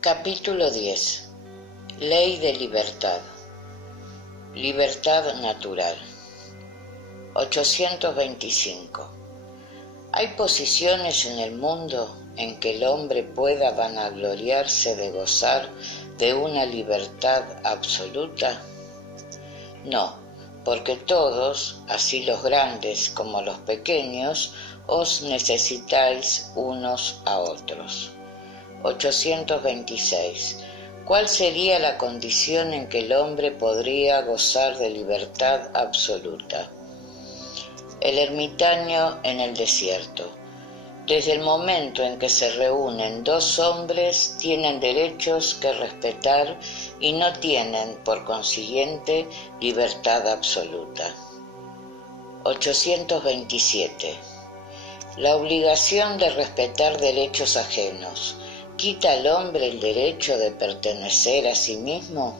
Capítulo 10. Ley de libertad. Libertad natural. 825. Hay posiciones en el mundo en que el hombre pueda vanagloriarse de gozar de una libertad absoluta. No, porque todos, así los grandes como los pequeños, os necesitáis unos a otros. 826. ¿Cuál sería la condición en que el hombre podría gozar de libertad absoluta? El ermitaño en el desierto. Desde el momento en que se reúnen dos hombres, tienen derechos que respetar y no tienen, por consiguiente, libertad absoluta. 827. La obligación de respetar derechos ajenos ¿quita al hombre el derecho de pertenecer a sí mismo?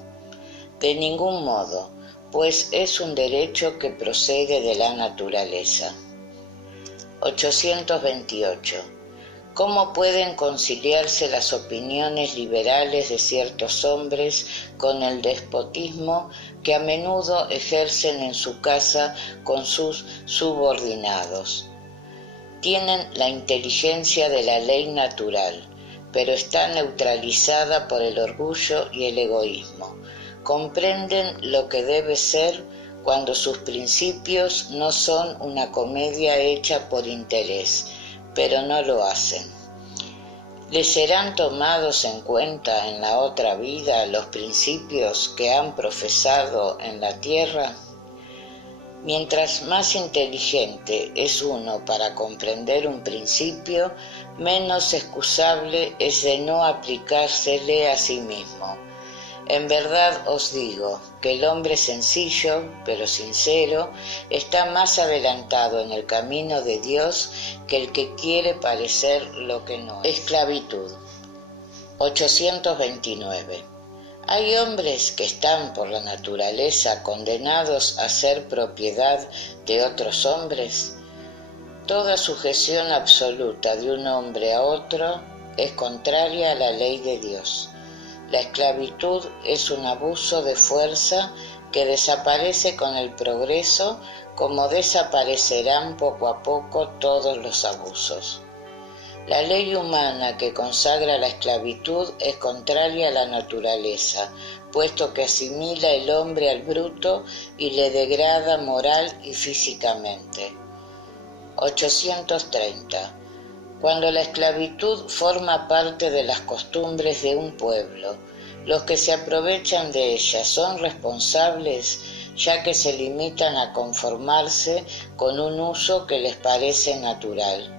De ningún modo, pues es un derecho que procede de la naturaleza. 828. ¿Cómo pueden conciliarse las opiniones liberales de ciertos hombres con el despotismo que a menudo ejercen en su casa con sus subordinados? Tienen la inteligencia de la ley natural, pero está neutralizada por el orgullo y el egoísmo. Comprenden lo que debe ser cuando sus principios no son una comedia hecha por interés, pero no lo hacen. ¿Les serán tomados en cuenta en la otra vida los principios que han profesado en la tierra? Mientras más inteligente es uno para comprender un principio, menos excusable es de no aplicársele a sí mismo. En verdad os digo que el hombre sencillo, pero sincero, está más adelantado en el camino de Dios que el que quiere parecer lo que no es. Esclavitud. 829. ¿Hay hombres que están por la naturaleza condenados a ser propiedad de otros hombres? Toda sujeción absoluta de un hombre a otro es contraria a la ley de Dios. La esclavitud es un abuso de fuerza que desaparece con el progreso, como desaparecerán poco a poco todos los abusos. La ley humana que consagra la esclavitud es contraria a la naturaleza, puesto que asimila el hombre al bruto y le degrada moral y físicamente. 830. Cuando la esclavitud forma parte de las costumbres de un pueblo, los que se aprovechan de ella son responsables, ya que se limitan a conformarse con un uso que les parece natural.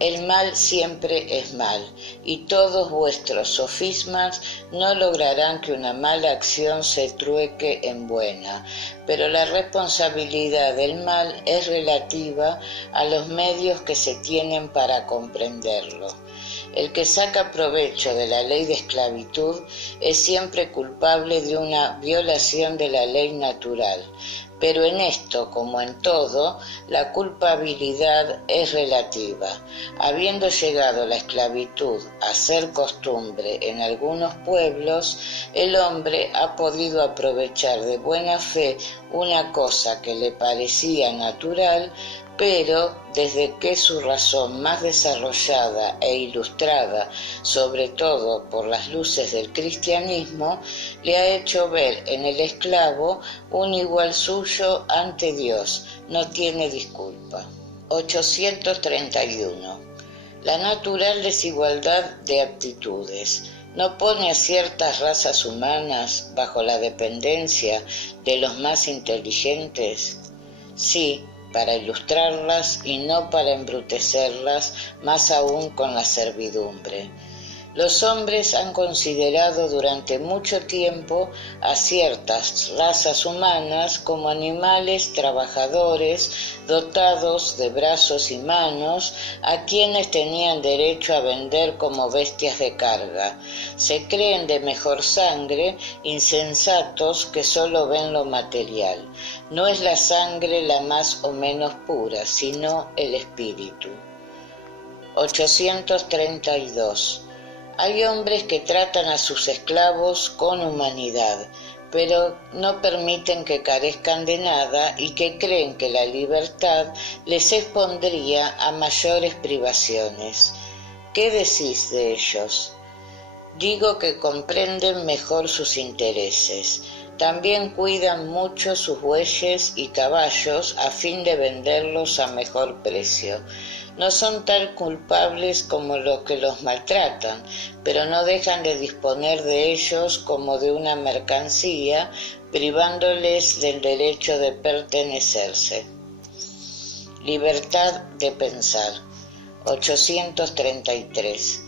El mal siempre es mal, y todos vuestros sofismas no lograrán que una mala acción se trueque en buena, pero la responsabilidad del mal es relativa a los medios que se tienen para comprenderlo. El que saca provecho de la ley de esclavitud es siempre culpable de una violación de la ley natural, pero en esto, como en todo, la culpabilidad es relativa. Habiendo llegado la esclavitud a ser costumbre en algunos pueblos, el hombre ha podido aprovechar de buena fe una cosa que le parecía natural, pero desde que su razón más desarrollada e ilustrada, sobre todo por las luces del cristianismo, le ha hecho ver en el esclavo un igual suyo ante Dios, no tiene disculpa. 831. La natural desigualdad de aptitudes no pone a ciertas razas humanas bajo la dependencia de los más inteligentes. Sí, para ilustrarlas y no para embrutecerlas, más aún con la servidumbre. Los hombres han considerado durante mucho tiempo a ciertas razas humanas como animales trabajadores dotados de brazos y manos, a quienes tenían derecho a vender como bestias de carga. Se creen de mejor sangre, insensatos que solo ven lo material. No es la sangre la más o menos pura, sino el espíritu. 832. Hay hombres que tratan a sus esclavos con humanidad, pero no permiten que carezcan de nada y que creen que la libertad les expondría a mayores privaciones. ¿Qué decís de ellos? Digo que comprenden mejor sus intereses. También cuidan mucho sus bueyes y caballos a fin de venderlos a mejor precio. No son tan culpables como los que los maltratan, pero no dejan de disponer de ellos como de una mercancía, privándoles del derecho de pertenecerse. Libertad de pensar. 833.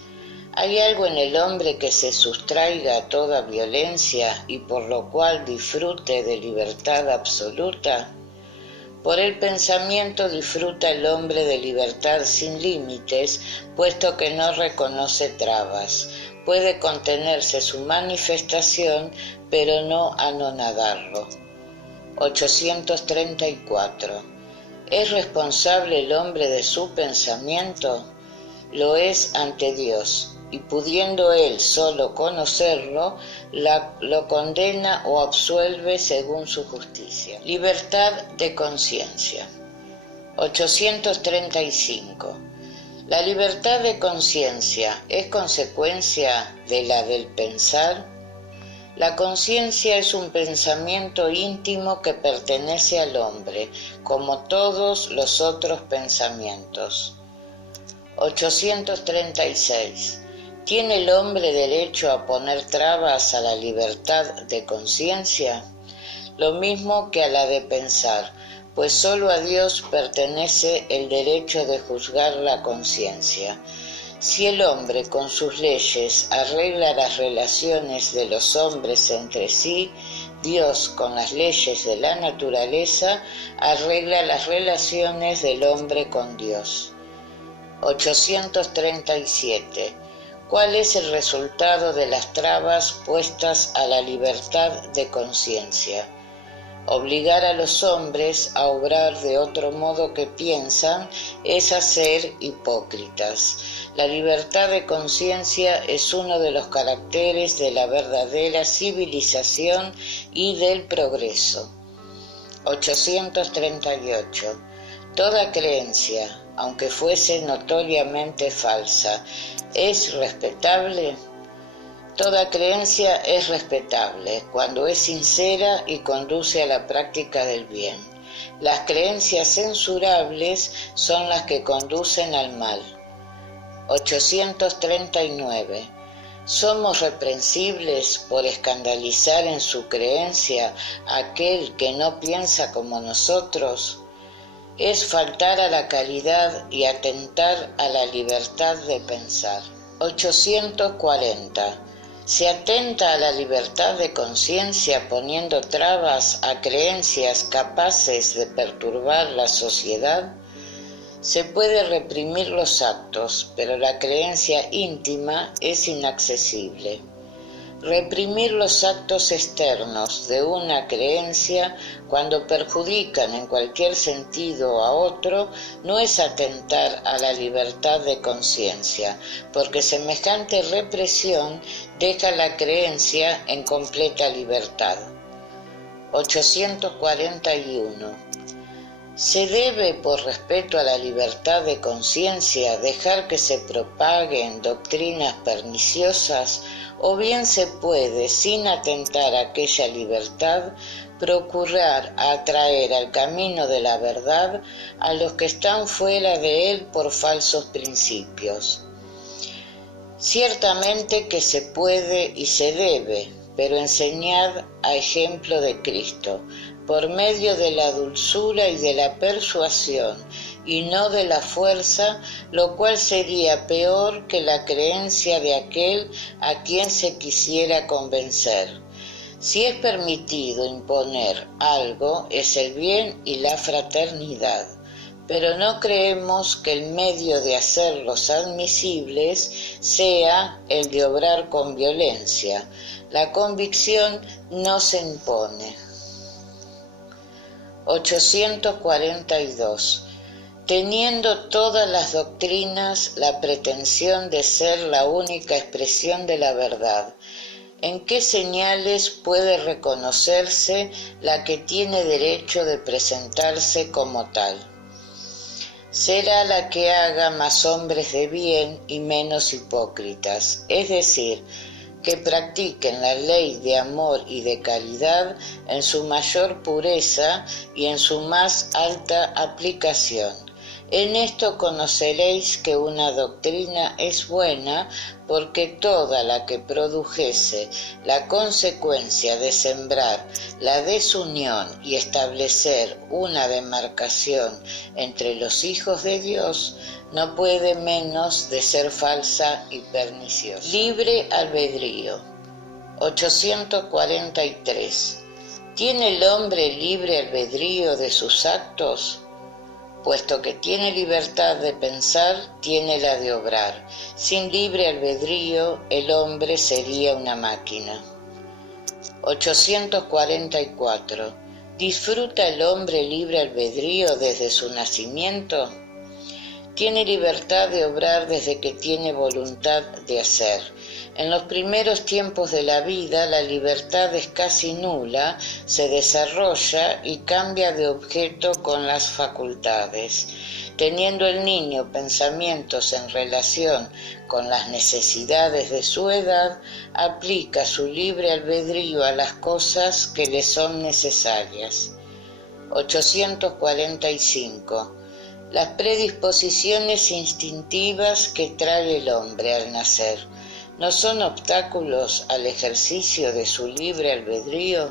¿Hay algo en el hombre que se sustraiga a toda violencia y por lo cual disfrute de libertad absoluta? Por el pensamiento disfruta el hombre de libertad sin límites, puesto que no reconoce trabas. Puede contenerse su manifestación, pero no anonadarlo. 834. ¿Es responsable el hombre de su pensamiento? Lo es ante Dios, y pudiendo él solo conocerlo, lo condena o absuelve según su justicia. Libertad de conciencia. 835. ¿La libertad de conciencia es consecuencia de la del pensar? La conciencia es un pensamiento íntimo que pertenece al hombre, como todos los otros pensamientos. 836. ¿Tiene el hombre derecho a poner trabas a la libertad de conciencia? Lo mismo que a la de pensar, pues solo a Dios pertenece el derecho de juzgar la conciencia. Si el hombre con sus leyes arregla las relaciones de los hombres entre sí, Dios con las leyes de la naturaleza arregla las relaciones del hombre con Dios. 837. ¿Cuál es el resultado de las trabas puestas a la libertad de conciencia? Obligar a los hombres a obrar de otro modo que piensan es hacer hipócritas. La libertad de conciencia es uno de los caracteres de la verdadera civilización y del progreso. 838. Toda creencia, aunque fuese notoriamente falsa, ¿es respetable? Toda creencia es respetable cuando es sincera y conduce a la práctica del bien. Las creencias censurables son las que conducen al mal. 839. ¿Somos reprensibles por escandalizar en su creencia a aquel que no piensa como nosotros? Es faltar a la caridad y atentar a la libertad de pensar. 840. ¿Se atenta a la libertad de conciencia poniendo trabas a creencias capaces de perturbar la sociedad? Se puede reprimir los actos, pero la creencia íntima es inaccesible. Reprimir los actos externos de una creencia cuando perjudican en cualquier sentido a otro no es atentar a la libertad de conciencia, porque semejante represión deja la creencia en completa libertad. 841. ¿Se debe, por respeto a la libertad de conciencia, dejar que se propaguen doctrinas perniciosas, o bien se puede, sin atentar a aquella libertad, procurar atraer al camino de la verdad a los que están fuera de él por falsos principios? Ciertamente que se puede y se debe, pero enseñad a ejemplo de Cristo, por medio de la dulzura y de la persuasión, y no de la fuerza, lo cual sería peor que la creencia de aquel a quien se quisiera convencer. Si es permitido imponer algo, es el bien y la fraternidad, pero no creemos que el medio de hacerlos admisibles sea el de obrar con violencia. La convicción no se impone. 842. teniendo todas las doctrinas la pretensión de ser la única expresión de la verdad, ¿en qué señales puede reconocerse la que tiene derecho de presentarse como tal? Será la que haga más hombres de bien y menos hipócritas, es decir, que practiquen la ley de amor y de caridad en su mayor pureza y en su más alta aplicación. En esto conoceréis que una doctrina es buena, porque toda la que produjese la consecuencia de sembrar la desunión y establecer una demarcación entre los hijos de Dios, no puede menos de ser falsa y perniciosa. Libre albedrío. 843. ¿Tiene el hombre libre albedrío de sus actos? Puesto que tiene libertad de pensar, tiene la de obrar. Sin libre albedrío, el hombre sería una máquina. 844. ¿Disfruta el hombre libre albedrío desde su nacimiento? Tiene libertad de obrar desde que tiene voluntad de hacer. En los primeros tiempos de la vida la libertad es casi nula, se desarrolla y cambia de objeto con las facultades. Teniendo el niño pensamientos en relación con las necesidades de su edad, aplica su libre albedrío a las cosas que le son necesarias. 845. Las predisposiciones instintivas que trae el hombre al nacer, ¿no son obstáculos al ejercicio de su libre albedrío?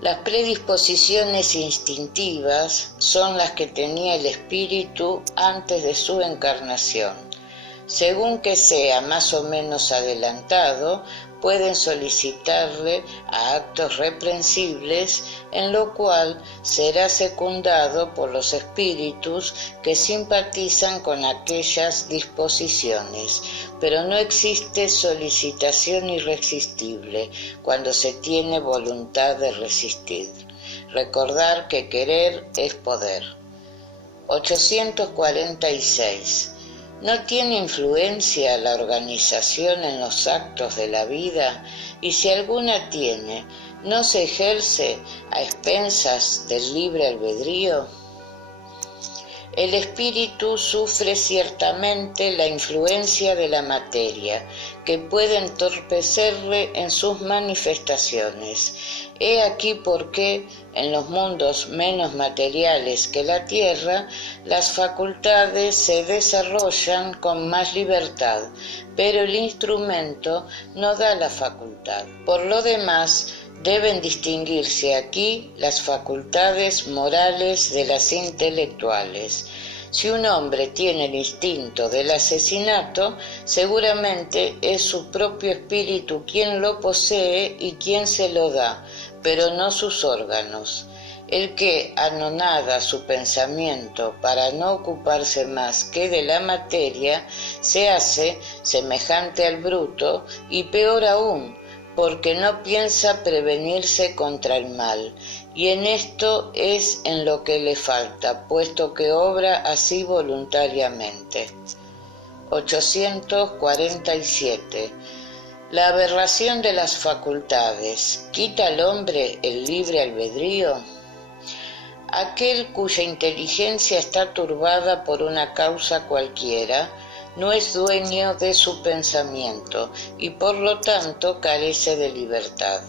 Las predisposiciones instintivas son las que tenía el espíritu antes de su encarnación. Según que sea más o menos adelantado, pueden solicitarle a actos reprensibles, en lo cual será secundado por los espíritus que simpatizan con aquellas disposiciones, pero no existe solicitación irresistible cuando se tiene voluntad de resistir. Recordar que querer es poder. 846. ¿No tiene influencia la organización en los actos de la vida? Y si alguna tiene, ¿no se ejerce a expensas del libre albedrío? El espíritu sufre ciertamente la influencia de la materia, que puede entorpecerle en sus manifestaciones. He aquí por qué, en los mundos menos materiales que la tierra, las facultades se desarrollan con más libertad, pero el instrumento no da la facultad. Por lo demás, deben distinguirse aquí las facultades morales de las intelectuales. Si un hombre tiene el instinto del asesinato, seguramente es su propio espíritu quien lo posee y quien se lo da, pero no sus órganos. El que anonada su pensamiento para no ocuparse más que de la materia, se hace semejante al bruto y peor aún, porque no piensa prevenirse contra el mal, y en esto es en lo que le falta, puesto que obra así voluntariamente. 847. La aberración de las facultades, ¿quita al hombre el libre albedrío? Aquel cuya inteligencia está turbada por una causa cualquiera, no es dueño de su pensamiento y por lo tanto carece de libertad.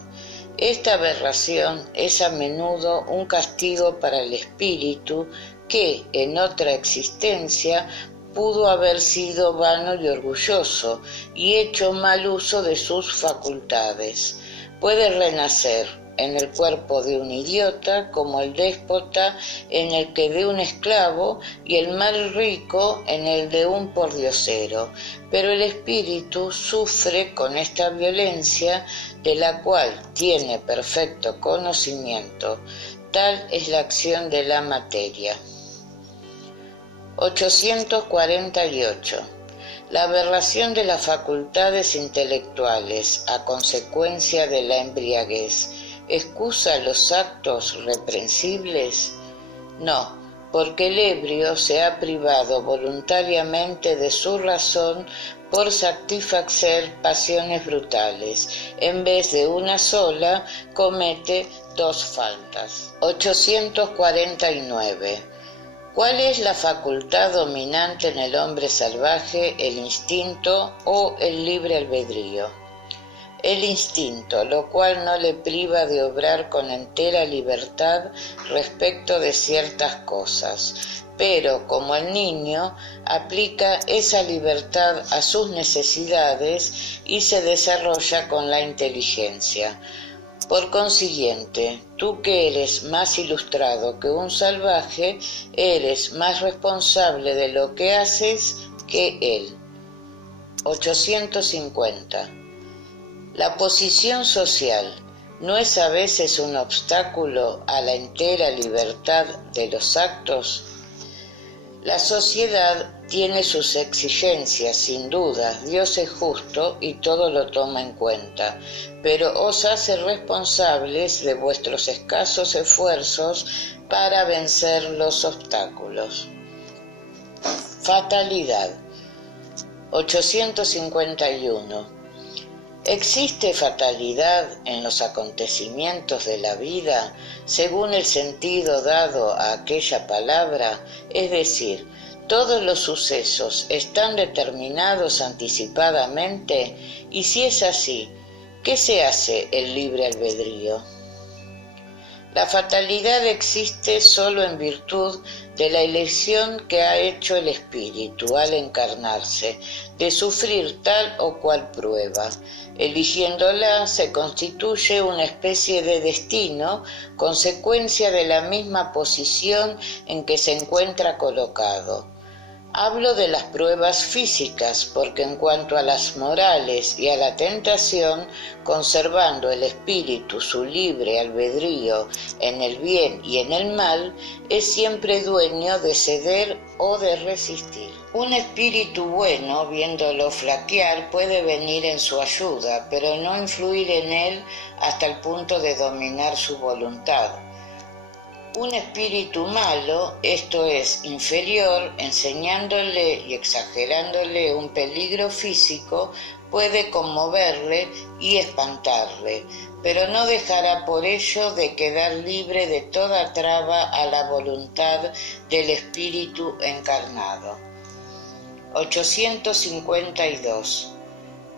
Esta aberración es a menudo un castigo para el espíritu que, en otra existencia, pudo haber sido vano y orgulloso y hecho mal uso de sus facultades. Puede renacer en el cuerpo de un idiota, como el déspota en el que de un esclavo y el mal rico en el de un pordiosero, pero el espíritu sufre con esta violencia de la cual tiene perfecto conocimiento. Tal es la acción de la materia. 848. La aberración de las facultades intelectuales a consecuencia de la embriaguez ¿excusa los actos reprensibles? No, porque el ebrio se ha privado voluntariamente de su razón por satisfacer pasiones brutales. En vez de una sola, comete dos faltas. 849. ¿Cuál es la facultad dominante en el hombre salvaje, el instinto o el libre albedrío? El instinto, lo cual no le priva de obrar con entera libertad respecto de ciertas cosas, pero como el niño, aplica esa libertad a sus necesidades y se desarrolla con la inteligencia. Por consiguiente, tú que eres más ilustrado que un salvaje, eres más responsable de lo que haces que él. 850. La posición social ¿no es a veces un obstáculo a la entera libertad de los actos? La sociedad tiene sus exigencias, sin duda, Dios es justo y todo lo toma en cuenta, pero os hace responsables de vuestros escasos esfuerzos para vencer los obstáculos. Fatalidad. 851. ¿Existe fatalidad en los acontecimientos de la vida según el sentido dado a aquella palabra? Es decir, ¿todos los sucesos están determinados anticipadamente? Y si es así, ¿qué se hace el libre albedrío? La fatalidad existe solo en virtud de la elección que ha hecho el espíritu al encarnarse, de sufrir tal o cual prueba. Eligiéndola se constituye una especie de destino, consecuencia de la misma posición en que se encuentra colocado. Hablo de las pruebas físicas, porque en cuanto a las morales y a la tentación, conservando el espíritu su libre albedrío en el bien y en el mal, es siempre dueño de ceder o de resistir. Un espíritu bueno, viéndolo flaquear, puede venir en su ayuda, pero no influir en él hasta el punto de dominar su voluntad. Un espíritu malo, esto es, inferior, enseñándole y exagerándole un peligro físico, puede conmoverle y espantarle, pero no dejará por ello de quedar libre de toda traba a la voluntad del espíritu encarnado. 852.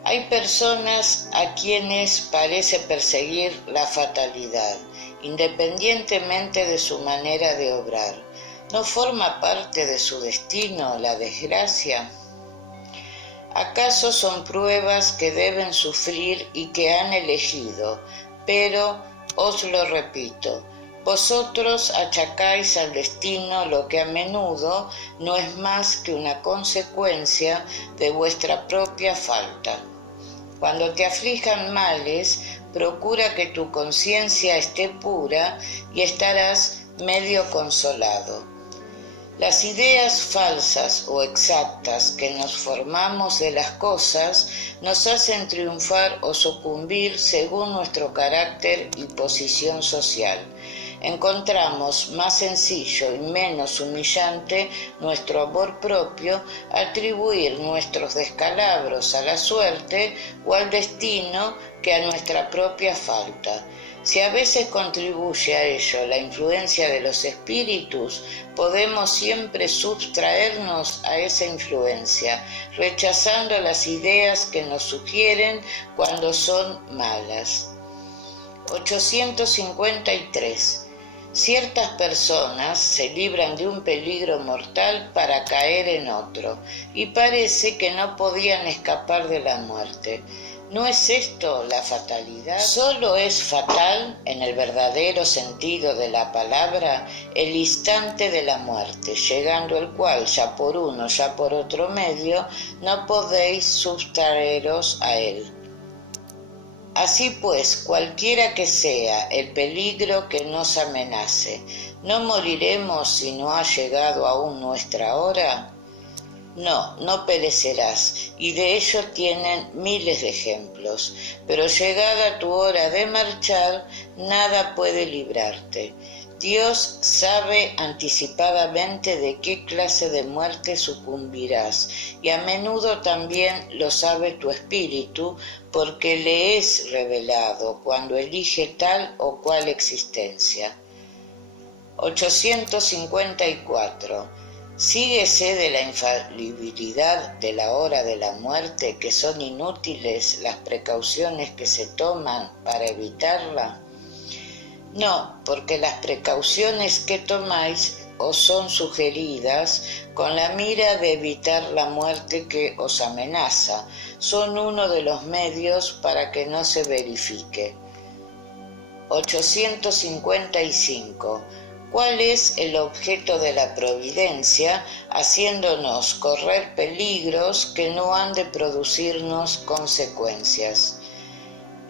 Hay personas a quienes parece perseguir la fatalidad, independientemente de su manera de obrar. ¿No forma parte de su destino la desgracia? ¿Acaso son pruebas que deben sufrir y que han elegido? Pero, os lo repito, vosotros achacáis al destino lo que a menudo no es más que una consecuencia de vuestra propia falta. Cuando te aflijan males, procura que tu conciencia esté pura y estarás medio consolado. Las ideas falsas o exactas que nos formamos de las cosas nos hacen triunfar o sucumbir según nuestro carácter y posición social. Encontramos más sencillo y menos humillante nuestro amor propio, atribuir nuestros descalabros a la suerte o al destino que a nuestra propia falta. Si a veces contribuye a ello la influencia de los espíritus, podemos siempre sustraernos a esa influencia, rechazando las ideas que nos sugieren cuando son malas. 853. Ciertas personas se libran de un peligro mortal para caer en otro, y parece que no podían escapar de la muerte. ¿No es esto la fatalidad? Solo es fatal, en el verdadero sentido de la palabra, el instante de la muerte, llegando el cual, ya por uno, ya por otro medio, no podéis sustraeros a él. Así pues, cualquiera que sea el peligro que nos amenace, ¿no moriremos si no ha llegado aún nuestra hora? No, no perecerás, y de ello tienen miles de ejemplos, pero llegada tu hora de marchar, nada puede librarte. Dios sabe anticipadamente de qué clase de muerte sucumbirás, y a menudo también lo sabe tu espíritu, porque le es revelado cuando elige tal o cual existencia. 854. Síguese de la infalibilidad de la hora de la muerte, que son inútiles las precauciones que se toman para evitarla. No, porque las precauciones que tomáis os son sugeridas con la mira de evitar la muerte que os amenaza. Son uno de los medios para que no se verifique. 855. ¿Cuál es el objeto de la providencia, haciéndonos correr peligros que no han de producirnos consecuencias?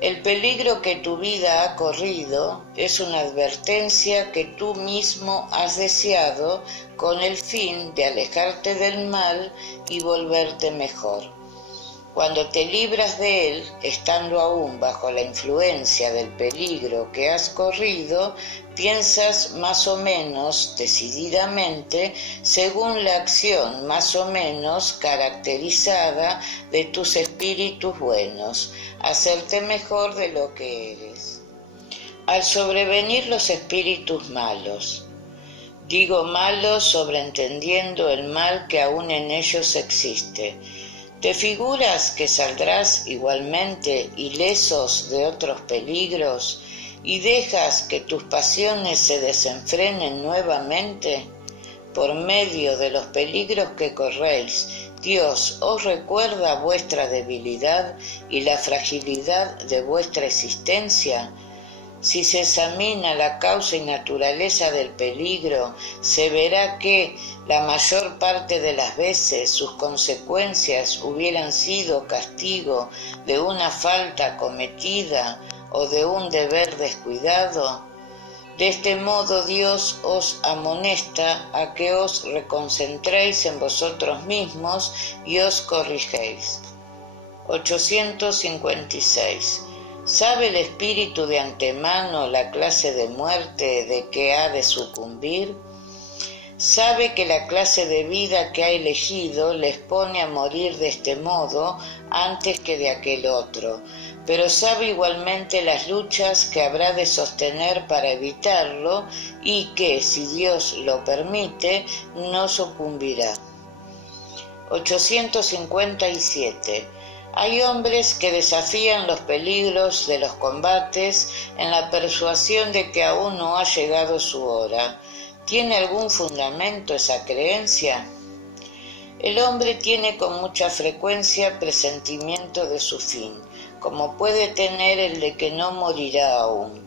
El peligro que tu vida ha corrido es una advertencia que tú mismo has deseado con el fin de alejarte del mal y volverte mejor. Cuando te libras de él, estando aún bajo la influencia del peligro que has corrido, piensas más o menos decididamente según la acción más o menos caracterizada de tus espíritus buenos, hacerte mejor de lo que eres. Al sobrevenir los espíritus malos, digo malos sobreentendiendo el mal que aún en ellos existe, ¿te figuras que saldrás igualmente ilesos de otros peligros y dejas que tus pasiones se desenfrenen nuevamente? Por medio de los peligros que corréis, Dios os recuerda vuestra debilidad y la fragilidad de vuestra existencia. Si se examina la causa y naturaleza del peligro, se verá que la mayor parte de las veces sus consecuencias hubieran sido castigo de una falta cometida o de un deber descuidado. De este modo Dios os amonesta a que os reconcentréis en vosotros mismos y os corrigéis. 856. ¿Sabe el espíritu de antemano la clase de muerte de que ha de sucumbir? Sabe que la clase de vida que ha elegido les pone a morir de este modo antes que de aquel otro, pero sabe igualmente las luchas que habrá de sostener para evitarlo y que, si Dios lo permite, no sucumbirá. 857. Hay hombres que desafían los peligros de los combates en la persuasión de que aún no ha llegado su hora. ¿Tiene algún fundamento esa creencia? El hombre tiene con mucha frecuencia presentimiento de su fin, como puede tener el de que no morirá aún.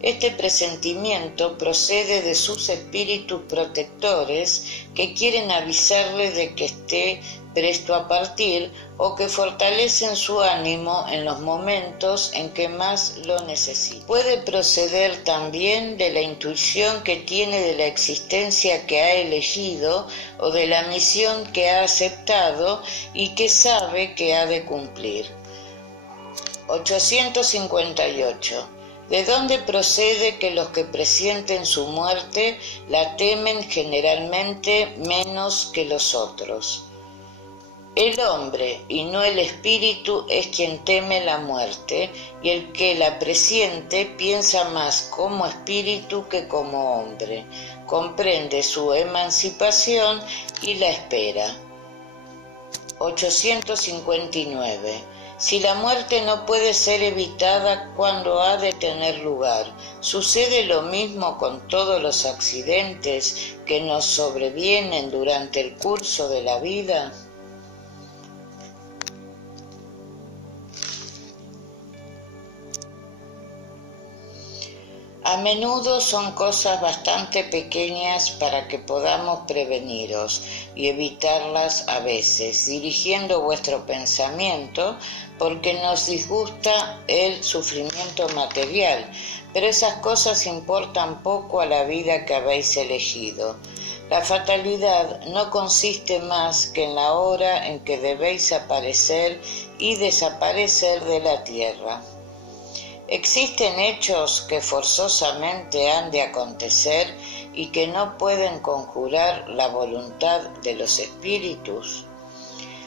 Este presentimiento procede de sus espíritus protectores que quieren avisarle de que esté presto a partir o que fortalecen su ánimo en los momentos en que más lo necesita. Puede proceder también de la intuición que tiene de la existencia que ha elegido o de la misión que ha aceptado y que sabe que ha de cumplir. 858. ¿De dónde procede que los que presienten su muerte la temen generalmente menos que los otros? El hombre, y no el espíritu, es quien teme la muerte, y el que la presiente piensa más como espíritu que como hombre, comprende su emancipación y la espera. 859. Si la muerte no puede ser evitada, ¿cuándo ha de tener lugar? ¿Sucede lo mismo con todos los accidentes que nos sobrevienen durante el curso de la vida? A menudo son cosas bastante pequeñas para que podamos preveniros y evitarlas a veces, dirigiendo vuestro pensamiento porque nos disgusta el sufrimiento material, pero esas cosas importan poco a la vida que habéis elegido. La fatalidad no consiste más que en la hora en que debéis aparecer y desaparecer de la tierra. Existen hechos que forzosamente han de acontecer y que no pueden conjurar la voluntad de los espíritus.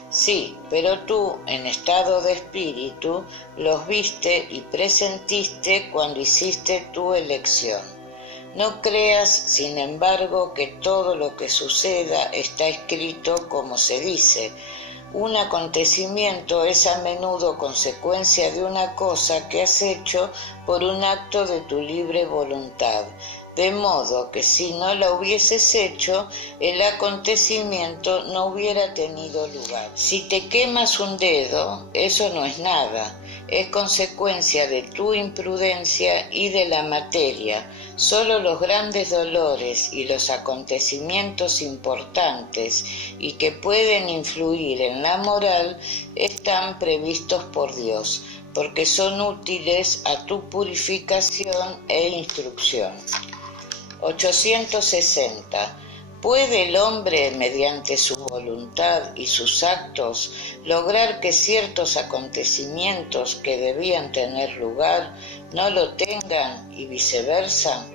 Sí, pero tú, en estado de espíritu, los viste y presentiste cuando hiciste tu elección. No creas, sin embargo, que todo lo que suceda está escrito como se dice. Un acontecimiento es a menudo consecuencia de una cosa que has hecho por un acto de tu libre voluntad, de modo que si no la hubieses hecho, el acontecimiento no hubiera tenido lugar. Si te quemas un dedo, eso no es nada, es consecuencia de tu imprudencia y de la materia. Solo los grandes dolores y los acontecimientos importantes y que pueden influir en la moral están previstos por Dios, porque son útiles a tu purificación e instrucción. 860. ¿Puede el hombre, mediante su voluntad y sus actos, lograr que ciertos acontecimientos que debían tener lugar no lo tengan y viceversa?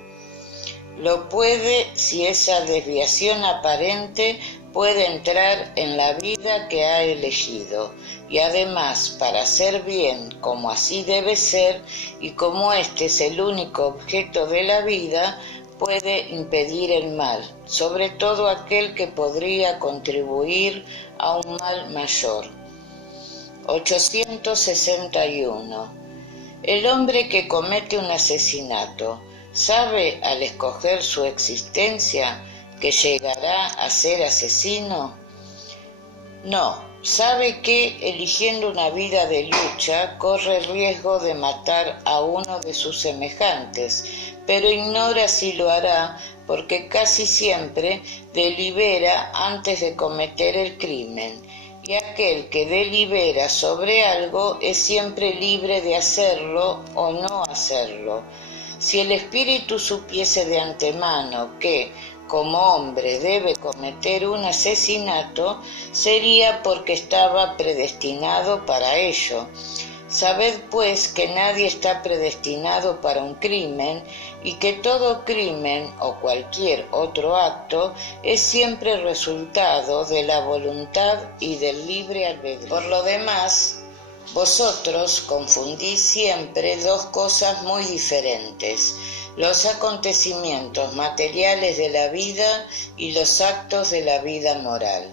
Lo puede si esa desviación aparente puede entrar en la vida que ha elegido, y además para hacer bien como así debe ser, y como este es el único objeto de la vida, puede impedir el mal, sobre todo aquel que podría contribuir a un mal mayor. 861. El hombre que comete un asesinato, ¿sabe al escoger su existencia que llegará a ser asesino? No, sabe que, eligiendo una vida de lucha, corre el riesgo de matar a uno de sus semejantes, pero ignora si lo hará porque casi siempre delibera antes de cometer el crimen, y aquel que delibera sobre algo es siempre libre de hacerlo o no hacerlo. Si el espíritu supiese de antemano que, como hombre, debe cometer un asesinato, sería porque estaba predestinado para ello. Sabed pues que nadie está predestinado para un crimen y que todo crimen o cualquier otro acto es siempre resultado de la voluntad y del libre albedrío. Por lo demás, vosotros confundís siempre dos cosas muy diferentes: los acontecimientos materiales de la vida y los actos de la vida moral.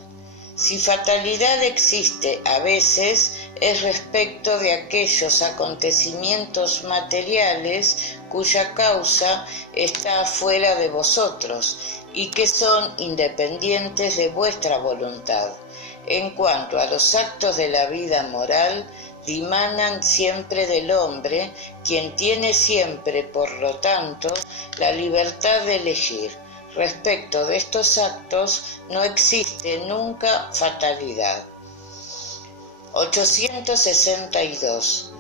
Si fatalidad existe a veces, es respecto de aquellos acontecimientos materiales cuya causa está fuera de vosotros y que son independientes de vuestra voluntad. En cuanto a los actos de la vida moral, dimanan siempre del hombre, quien tiene siempre, por lo tanto, la libertad de elegir. Respecto de estos actos no existe nunca fatalidad. 862.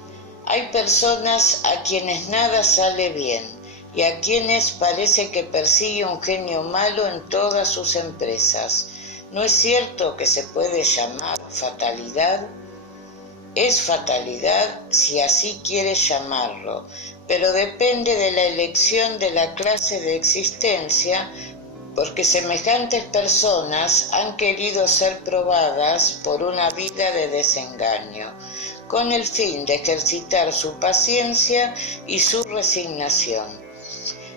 Hay personas a quienes nada sale bien y a quienes parece que persigue un genio malo en todas sus empresas. ¿No es cierto que se puede llamar fatalidad? Es fatalidad si así quieres llamarlo, pero depende de la elección de la clase de existencia, porque semejantes personas han querido ser probadas por una vida de desengaño, con el fin de ejercitar su paciencia y su resignación.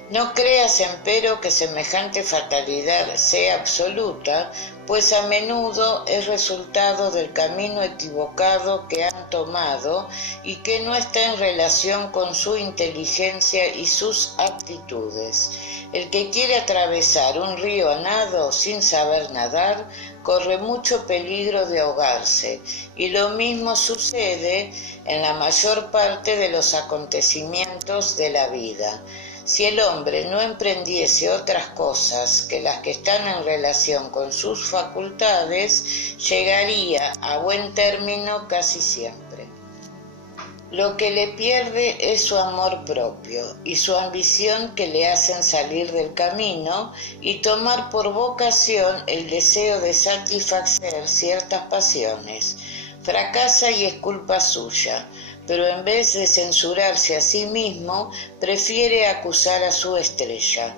No creas, empero, que semejante fatalidad sea absoluta, pues a menudo es resultado del camino equivocado que han tomado y que no está en relación con su inteligencia y sus aptitudes. El que quiere atravesar un río a nado sin saber nadar, corre mucho peligro de ahogarse, y lo mismo sucede en la mayor parte de los acontecimientos de la vida. Si el hombre no emprendiese otras cosas que las que están en relación con sus facultades, llegaría a buen término casi siempre. Lo que le pierde es su amor propio y su ambición, que le hacen salir del camino y tomar por vocación el deseo de satisfacer ciertas pasiones. Fracasa y es culpa suya, pero en vez de censurarse a sí mismo, prefiere acusar a su estrella.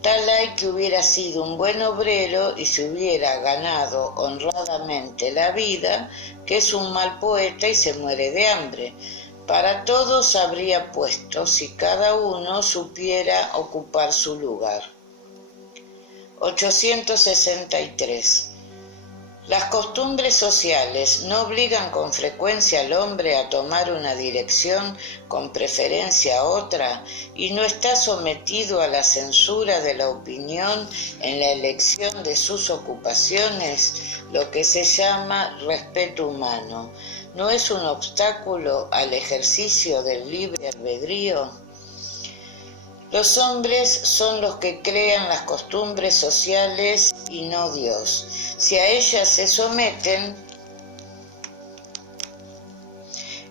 Tal hay que hubiera sido un buen obrero y se hubiera ganado honradamente la vida, que es un mal poeta y se muere de hambre. Para todos habría puesto si cada uno supiera ocupar su lugar. 863. Las costumbres sociales no obligan con frecuencia al hombre a tomar una dirección con preferencia a otra y no está sometido a la censura de la opinión en la elección de sus ocupaciones, lo que se llama respeto humano. ¿No es un obstáculo al ejercicio del libre albedrío? Los hombres son los que crean las costumbres sociales y no Dios. Si a ellas se someten,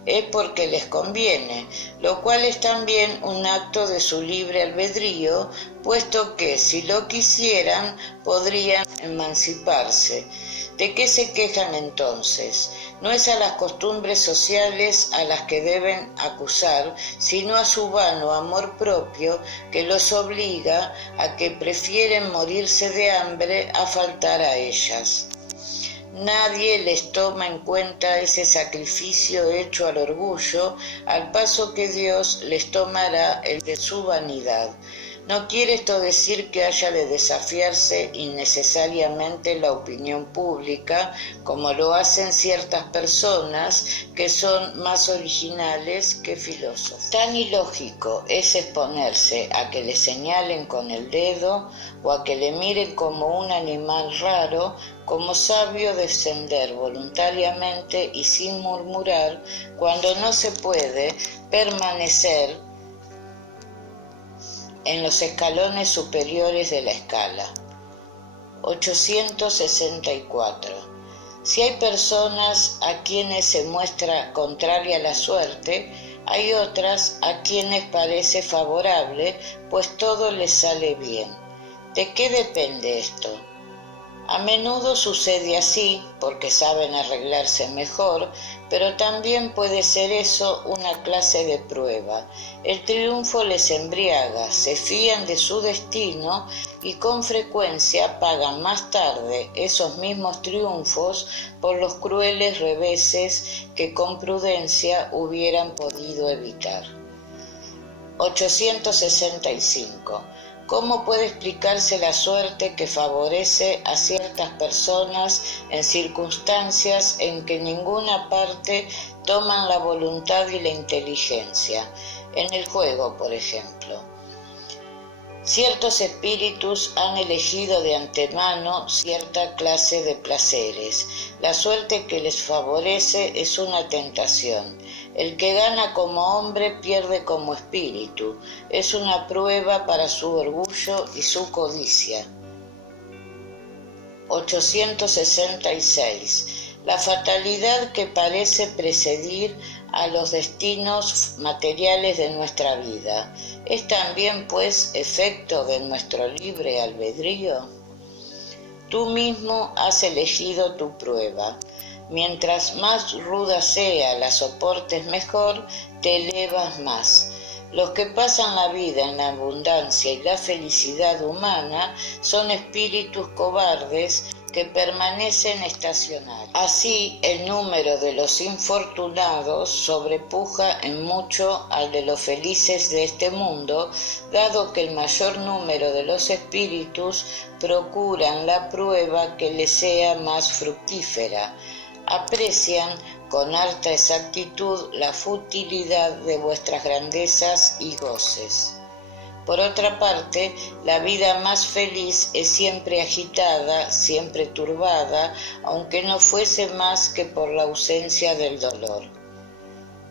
es porque les conviene, lo cual es también un acto de su libre albedrío, puesto que, si lo quisieran, podrían emanciparse. ¿De qué se quejan entonces? No es a las costumbres sociales a las que deben acusar, sino a su vano amor propio que los obliga a que prefieren morirse de hambre a faltar a ellas. Nadie les toma en cuenta ese sacrificio hecho al orgullo, al paso que Dios les tomará el de su vanidad. No quiere esto decir que haya de desafiarse innecesariamente la opinión pública, como lo hacen ciertas personas que son más originales que filósofos. Tan ilógico es exponerse a que le señalen con el dedo o a que le miren como un animal raro, como sabio descender voluntariamente y sin murmurar cuando no se puede permanecer en los escalones superiores de la escala. 864. Si hay personas a quienes se muestra contraria la suerte, hay otras a quienes parece favorable, pues todo les sale bien. ¿De qué depende esto? A menudo sucede así, porque saben arreglarse mejor, pero también puede ser eso una clase de prueba. El triunfo les embriaga, se fían de su destino y con frecuencia pagan más tarde esos mismos triunfos por los crueles reveses que con prudencia hubieran podido evitar. 865. ¿Cómo puede explicarse la suerte que favorece a ciertas personas en circunstancias en que ninguna parte toman la voluntad y la inteligencia? En el juego, por ejemplo. Ciertos espíritus han elegido de antemano cierta clase de placeres. La suerte que les favorece es una tentación. El que gana como hombre pierde como espíritu. Es una prueba para su orgullo y su codicia. 866. La fatalidad que parece precedir a los destinos materiales de nuestra vida es también, pues, efecto de nuestro libre albedrío. Tú mismo has elegido tu prueba. Mientras más ruda sea, la soportes mejor, te elevas más. Los que pasan la vida en la abundancia y la felicidad humana son espíritus cobardes que permanecen estacionarios. Así, el número de los infortunados sobrepuja en mucho al de los felices de este mundo, dado que el mayor número de los espíritus procuran la prueba que les sea más fructífera. Aprecian con harta exactitud la futilidad de vuestras grandezas y goces. Por otra parte, la vida más feliz es siempre agitada, siempre turbada, aunque no fuese más que por la ausencia del dolor.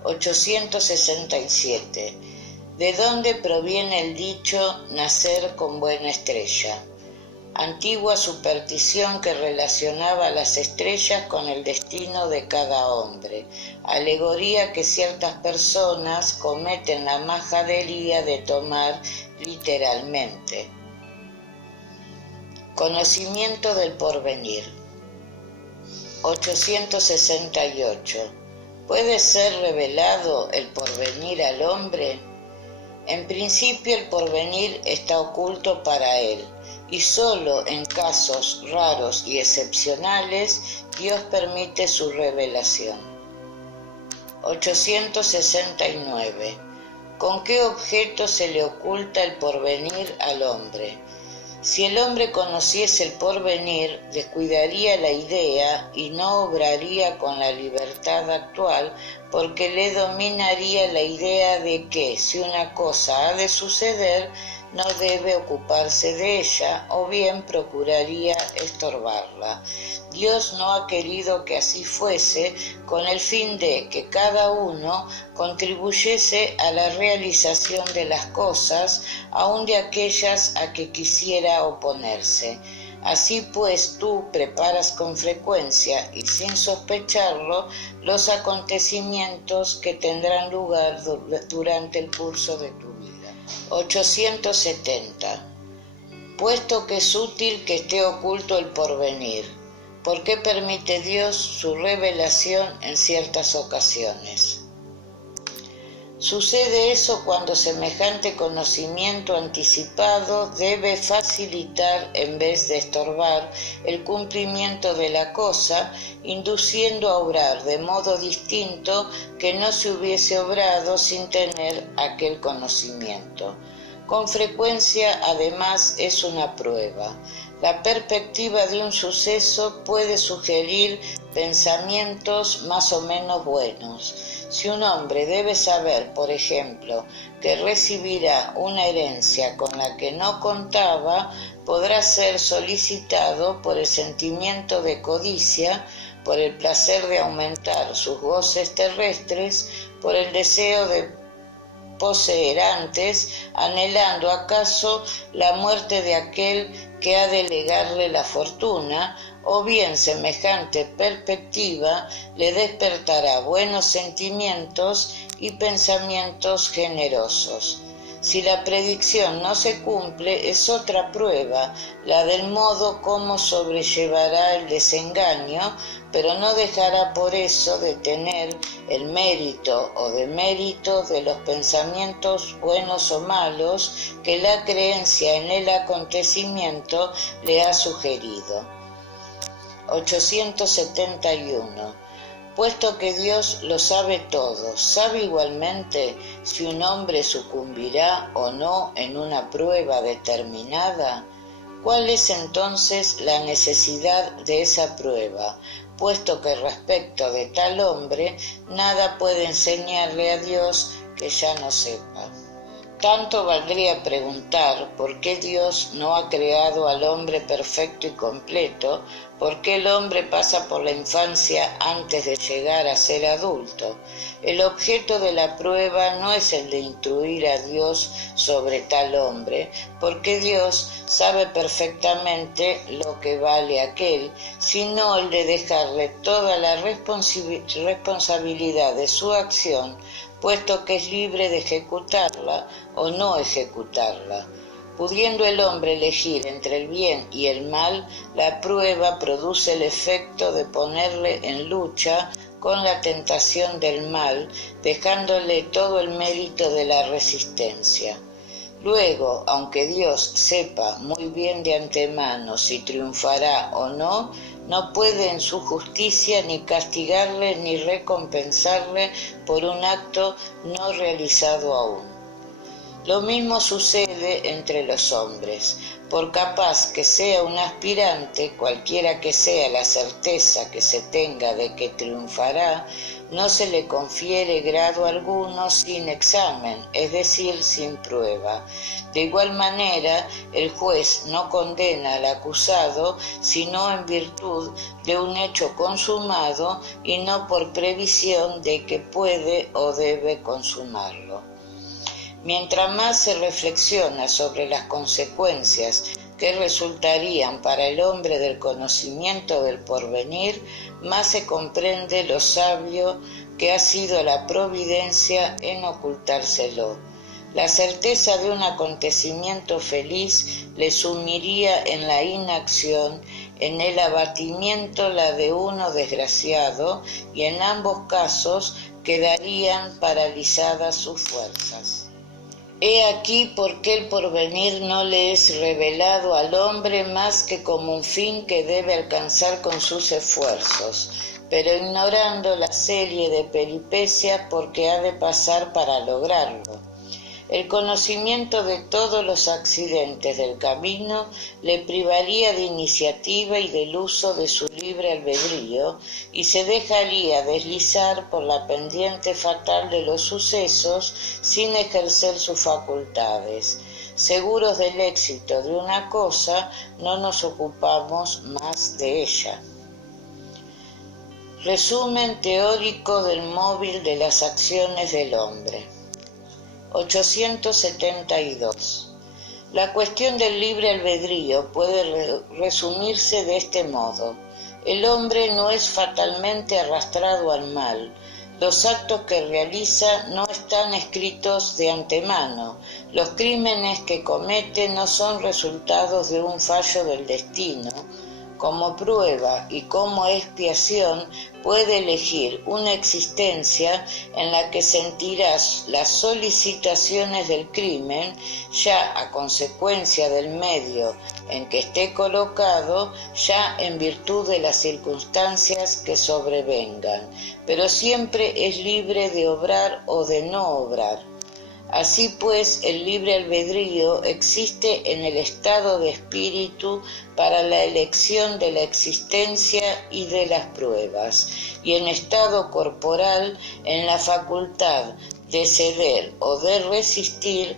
867. ¿De dónde proviene el dicho nacer con buena estrella? Antigua superstición que relacionaba las estrellas con el destino de cada hombre, alegoría que ciertas personas cometen la majadería de tomar literalmente. Conocimiento del porvenir. 868. ¿Puede ser revelado el porvenir al hombre? En principio el porvenir está oculto para él, y solo en casos raros y excepcionales Dios permite su revelación. 869. ¿Con qué objeto se le oculta el porvenir al hombre? Si el hombre conociese el porvenir, descuidaría la idea y no obraría con la libertad actual, porque le dominaría la idea de que si una cosa ha de suceder, no debe ocuparse de ella, o bien procuraría estorbarla. Dios no ha querido que así fuese, con el fin de que cada uno contribuyese a la realización de las cosas, aun de aquellas a que quisiera oponerse. Así pues, tú preparas con frecuencia y sin sospecharlo los acontecimientos que tendrán lugar durante el curso de tu vida. 870. Puesto que es útil que esté oculto el porvenir, ¿por qué permite Dios su revelación en ciertas ocasiones? Sucede eso cuando semejante conocimiento anticipado debe facilitar en vez de estorbar el cumplimiento de la cosa, induciendo a obrar de modo distinto que no se hubiese obrado sin tener aquel conocimiento. Con frecuencia, además, es una prueba. La perspectiva de un suceso puede sugerir pensamientos más o menos buenos. Si un hombre debe saber, por ejemplo, que recibirá una herencia con la que no contaba, podrá ser solicitado por el sentimiento de codicia, por el placer de aumentar sus goces terrestres, por el deseo de poseer antes, anhelando acaso la muerte de aquel que ha de legarle la fortuna, o bien semejante perspectiva le despertará buenos sentimientos y pensamientos generosos. Si la predicción no se cumple, es otra prueba, la del modo como sobrellevará el desengaño, pero no dejará por eso de tener el mérito o demérito de los pensamientos buenos o malos que la creencia en el acontecimiento le ha sugerido. 871. Puesto que Dios lo sabe todo, ¿sabe igualmente si un hombre sucumbirá o no en una prueba determinada? ¿Cuál es entonces la necesidad de esa prueba? Puesto que respecto de tal hombre, nada puede enseñarle a Dios que ya no sepa. Tanto valdría preguntar por qué Dios no ha creado al hombre perfecto y completo, por qué el hombre pasa por la infancia antes de llegar a ser adulto. El objeto de la prueba no es el de instruir a Dios sobre tal hombre, porque Dios sabe perfectamente lo que vale aquel, sino el de dejarle toda la responsabilidad de su acción, puesto que es libre de ejecutarla o no ejecutarla. Pudiendo el hombre elegir entre el bien y el mal, la prueba produce el efecto de ponerle en lucha con la tentación del mal, dejándole todo el mérito de la resistencia. Luego, aunque Dios sepa muy bien de antemano si triunfará o no, no puede en su justicia ni castigarle ni recompensarle por un acto no realizado aún. Lo mismo sucede entre los hombres. Por capaz que sea un aspirante, cualquiera que sea la certeza que se tenga de que triunfará, no se le confiere grado alguno sin examen, es decir, sin prueba. De igual manera, el juez no condena al acusado, sino en virtud de un hecho consumado y no por previsión de que puede o debe consumarlo. Mientras más se reflexiona sobre las consecuencias que resultarían para el hombre del conocimiento del porvenir, más se comprende lo sabio que ha sido la providencia en ocultárselo. La certeza de un acontecimiento feliz le sumiría en la inacción, en el abatimiento la de uno desgraciado, y en ambos casos quedarían paralizadas sus fuerzas. He aquí por qué el porvenir no le es revelado al hombre más que como un fin que debe alcanzar con sus esfuerzos, pero ignorando la serie de peripecias por que ha de pasar para lograrlo. El conocimiento de todos los accidentes del camino le privaría de iniciativa y del uso de su libre albedrío, y se dejaría deslizar por la pendiente fatal de los sucesos sin ejercer sus facultades. Seguros del éxito de una cosa, no nos ocupamos más de ella. Resumen teórico del móvil de las acciones del hombre. 872. La cuestión del libre albedrío puede resumirse de este modo. El hombre no es fatalmente arrastrado al mal. Los actos que realiza no están escritos de antemano. Los crímenes que comete no son resultados de un fallo del destino. Como prueba y como expiación puede elegir una existencia en la que sentirás las solicitaciones del crimen, ya a consecuencia del medio en que esté colocado, ya en virtud de las circunstancias que sobrevengan, pero siempre es libre de obrar o de no obrar. Así pues, el libre albedrío existe en el estado de espíritu para la elección de la existencia y de las pruebas, y en estado corporal en la facultad de ceder o de resistir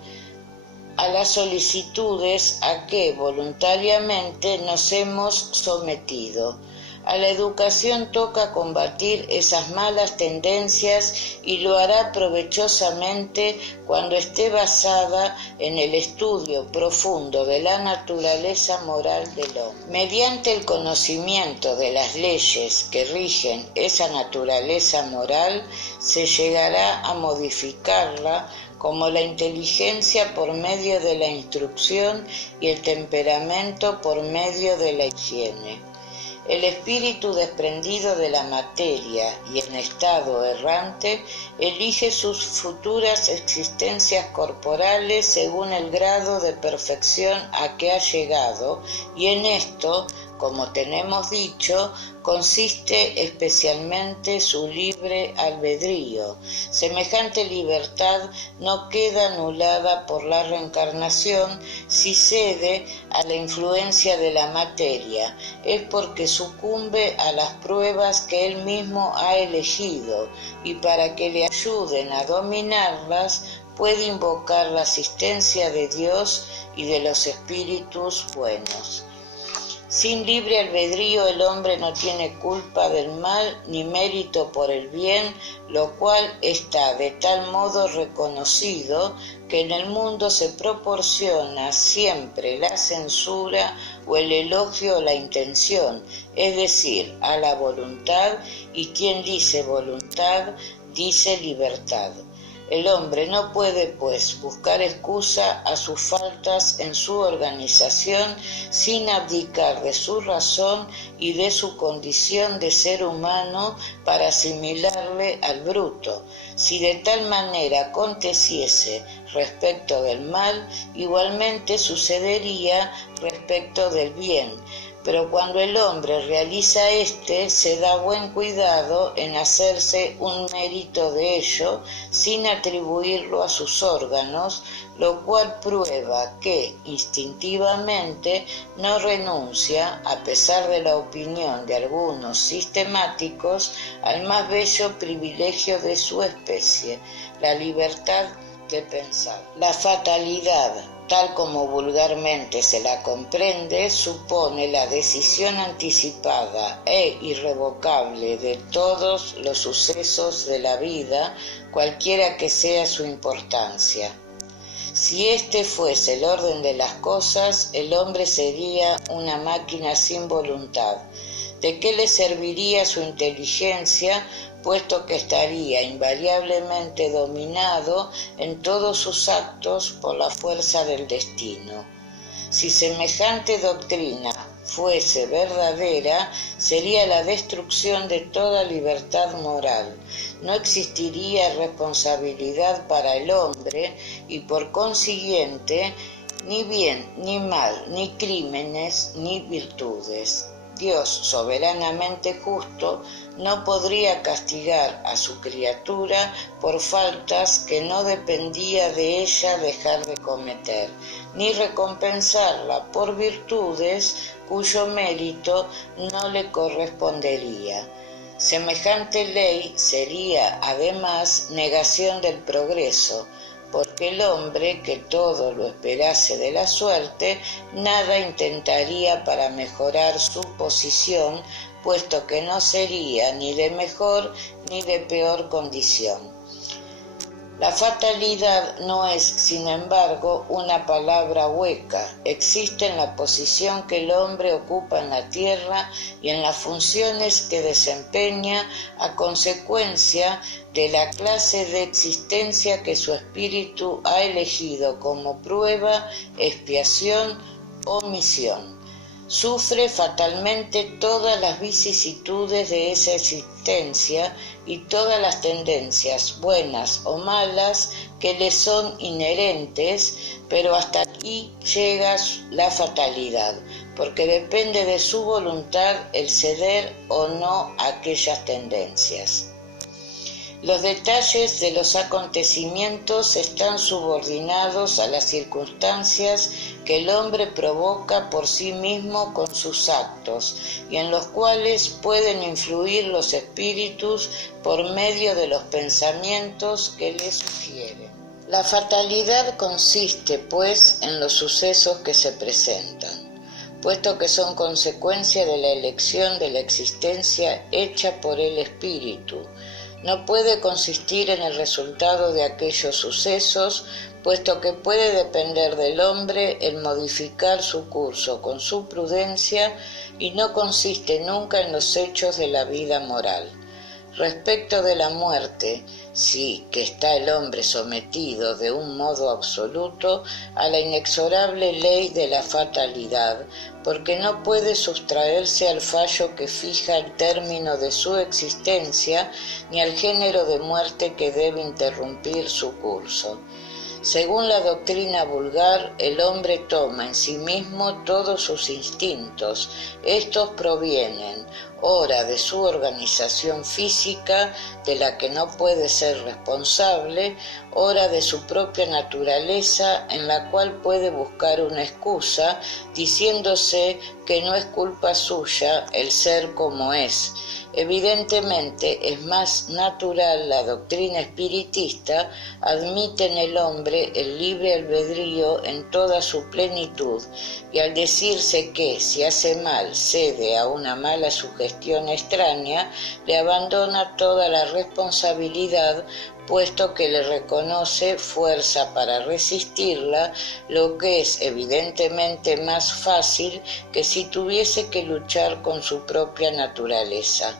a las solicitudes a que voluntariamente nos hemos sometido. A la educación toca combatir esas malas tendencias y lo hará provechosamente cuando esté basada en el estudio profundo de la naturaleza moral del hombre. Mediante el conocimiento de las leyes que rigen esa naturaleza moral, se llegará a modificarla como la inteligencia por medio de la instrucción y el temperamento por medio de la higiene. El espíritu desprendido de la materia y en estado errante elige sus futuras existencias corporales según el grado de perfección a que ha llegado, y en esto, como tenemos dicho, consiste especialmente su libre albedrío. Semejante libertad no queda anulada por la reencarnación si cede a la influencia de la materia. Es porque sucumbe a las pruebas que él mismo ha elegido, y para que le ayuden a dominarlas puede invocar la asistencia de Dios y de los espíritus buenos. Sin libre albedrío el hombre no tiene culpa del mal ni mérito por el bien, lo cual está de tal modo reconocido que en el mundo se proporciona siempre la censura o el elogio o la intención, es decir, a la voluntad, y quien dice voluntad dice libertad. El hombre no puede, pues, buscar excusa a sus faltas en su organización sin abdicar de su razón y de su condición de ser humano para asimilarle al bruto. Si de tal manera aconteciese respecto del mal, igualmente sucedería respecto del bien. Pero cuando el hombre realiza se da buen cuidado en hacerse un mérito de ello, sin atribuirlo a sus órganos, lo cual prueba que, instintivamente, no renuncia, a pesar de la opinión de algunos sistemáticos, al más bello privilegio de su especie, la libertad de pensar. La fatalidad, tal como vulgarmente se la comprende, supone la decisión anticipada e irrevocable de todos los sucesos de la vida, cualquiera que sea su importancia. Si este fuese el orden de las cosas, el hombre sería una máquina sin voluntad. ¿De qué le serviría su inteligencia, puesto que estaría invariablemente dominado en todos sus actos por la fuerza del destino? Si semejante doctrina fuese verdadera, sería la destrucción de toda libertad moral. No existiría responsabilidad para el hombre y por consiguiente ni bien, ni mal, ni crímenes, ni virtudes. Dios, soberanamente justo, no podría castigar a su criatura por faltas que no dependía de ella dejar de cometer, ni recompensarla por virtudes cuyo mérito no le correspondería. Semejante ley sería, además, negación del progreso, porque el hombre que todo lo esperase de la suerte, nada intentaría para mejorar su posición, puesto que no sería ni de mejor ni de peor condición. La fatalidad no es, sin embargo, una palabra hueca. Existe en la posición que el hombre ocupa en la tierra y en las funciones que desempeña a consecuencia de la clase de existencia que su espíritu ha elegido como prueba, expiación o misión. Sufre fatalmente todas las vicisitudes de esa existencia y todas las tendencias, buenas o malas, que le son inherentes, pero hasta aquí llega la fatalidad, porque depende de su voluntad el ceder o no a aquellas tendencias. Los detalles de los acontecimientos están subordinados a las circunstancias que el hombre provoca por sí mismo con sus actos y en los cuales pueden influir los espíritus por medio de los pensamientos que les sugieren. La fatalidad consiste, pues, en los sucesos que se presentan, puesto que son consecuencia de la elección de la existencia hecha por el espíritu. No puede consistir en el resultado de aquellos sucesos, puesto que puede depender del hombre el modificar su curso con su prudencia y no consiste nunca en los hechos de la vida moral. Respecto de la muerte, sí que está el hombre sometido de un modo absoluto a la inexorable ley de la fatalidad, porque no puede sustraerse al fallo que fija el término de su existencia, ni al género de muerte que debe interrumpir su curso. Según la doctrina vulgar, el hombre toma en sí mismo todos sus instintos. Estos provienen, ora de su organización física, de la que no puede ser responsable, ora de su propia naturaleza, en la cual puede buscar una excusa, diciéndose que no es culpa suya el ser como es. Evidentemente es más natural la doctrina espiritista, admite en el hombre el libre albedrío en toda su plenitud, y al decirse que si hace mal cede a una mala sugestión extraña, le abandona toda la responsabilidad, puesto que le reconoce fuerza para resistirla, lo que es evidentemente más fácil que si tuviese que luchar con su propia naturaleza.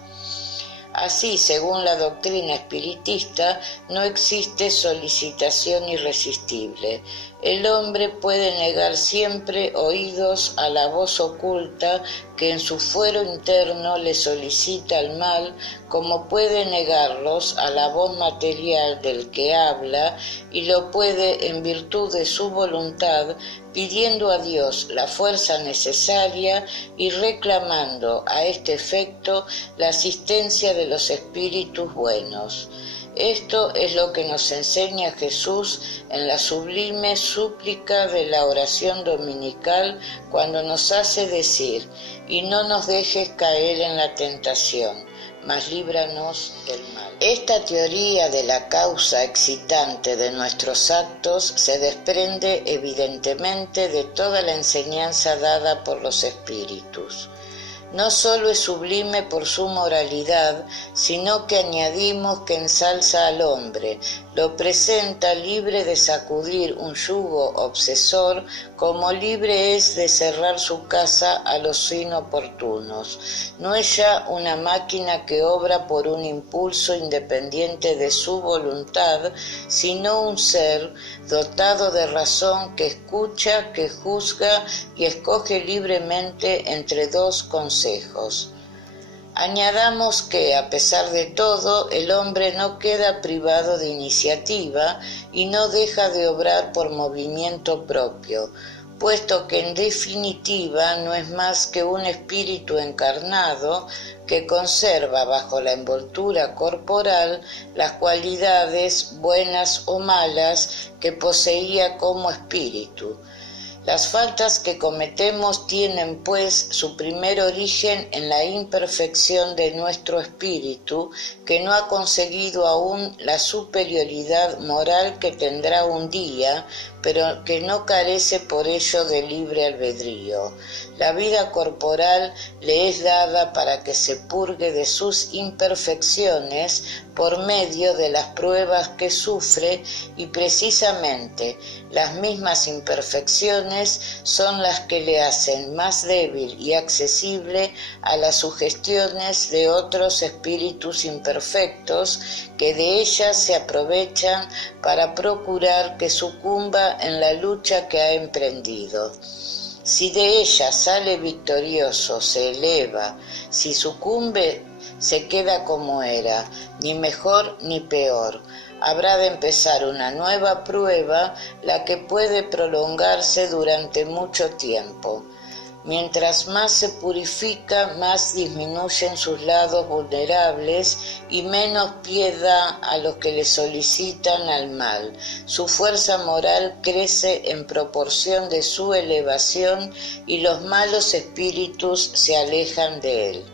Así, según la doctrina espiritista, no existe solicitación irresistible. El hombre puede negar siempre oídos a la voz oculta que en su fuero interno le solicita el mal, como puede negarlos a la voz material del que habla, y lo puede, en virtud de su voluntad, pidiendo a Dios la fuerza necesaria y reclamando a este efecto la asistencia de los espíritus buenos. Esto es lo que nos enseña Jesús en la sublime súplica de la oración dominical cuando nos hace decir: y no nos dejes caer en la tentación, mas líbranos del mal. Esta teoría de la causa excitante de nuestros actos se desprende evidentemente de toda la enseñanza dada por los espíritus. no solo es sublime por su moralidad, sino que añadimos que ensalza al hombre, lo presenta libre de sacudir un yugo obsesor, como libre es de cerrar su casa a los inoportunos. No es ya una máquina que obra por un impulso independiente de su voluntad, sino un ser dotado de razón que escucha, que juzga y escoge libremente entre dos consejos. Añadamos que, a pesar de todo, el hombre no queda privado de iniciativa y no deja de obrar por movimiento propio, puesto que en definitiva no es más que un espíritu encarnado que conserva bajo la envoltura corporal las cualidades, buenas o malas, que poseía como espíritu. Las faltas que cometemos tienen, pues, su primer origen en la imperfección de nuestro espíritu, que no ha conseguido aún la superioridad moral que tendrá un día, pero que no carece por ello de libre albedrío. La vida corporal le es dada para que se purgue de sus imperfecciones por medio de las pruebas que sufre, y precisamente las mismas imperfecciones son las que le hacen más débil y accesible a las sugestiones de otros espíritus imperfectos, que de ellas se aprovechan para procurar que sucumba en la lucha que ha emprendido. Si de ella sale victorioso, se eleva; si sucumbe, se queda como era, ni mejor ni peor. Habrá de empezar una nueva prueba, la que puede prolongarse durante mucho tiempo. Mientras más se purifica, más disminuyen sus lados vulnerables y menos pie da a los que le solicitan al mal. Su fuerza moral crece en proporción de su elevación y los malos espíritus se alejan de él.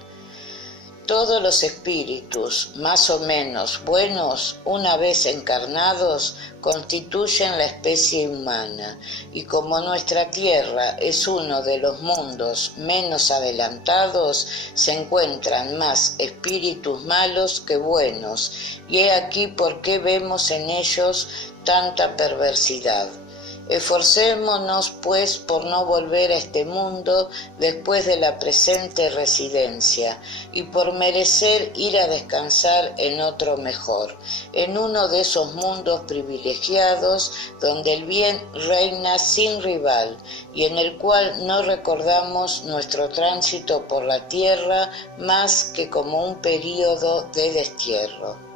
Todos los espíritus, más o menos buenos, una vez encarnados, constituyen la especie humana, y como nuestra tierra es uno de los mundos menos adelantados, se encuentran más espíritus malos que buenos, y he aquí por qué vemos en ellos tanta perversidad. Esforcémonos, pues, por no volver a este mundo después de la presente residencia, y por merecer ir a descansar en otro mejor, en uno de esos mundos privilegiados donde el bien reina sin rival, y en el cual no recordamos nuestro tránsito por la tierra más que como un período de destierro.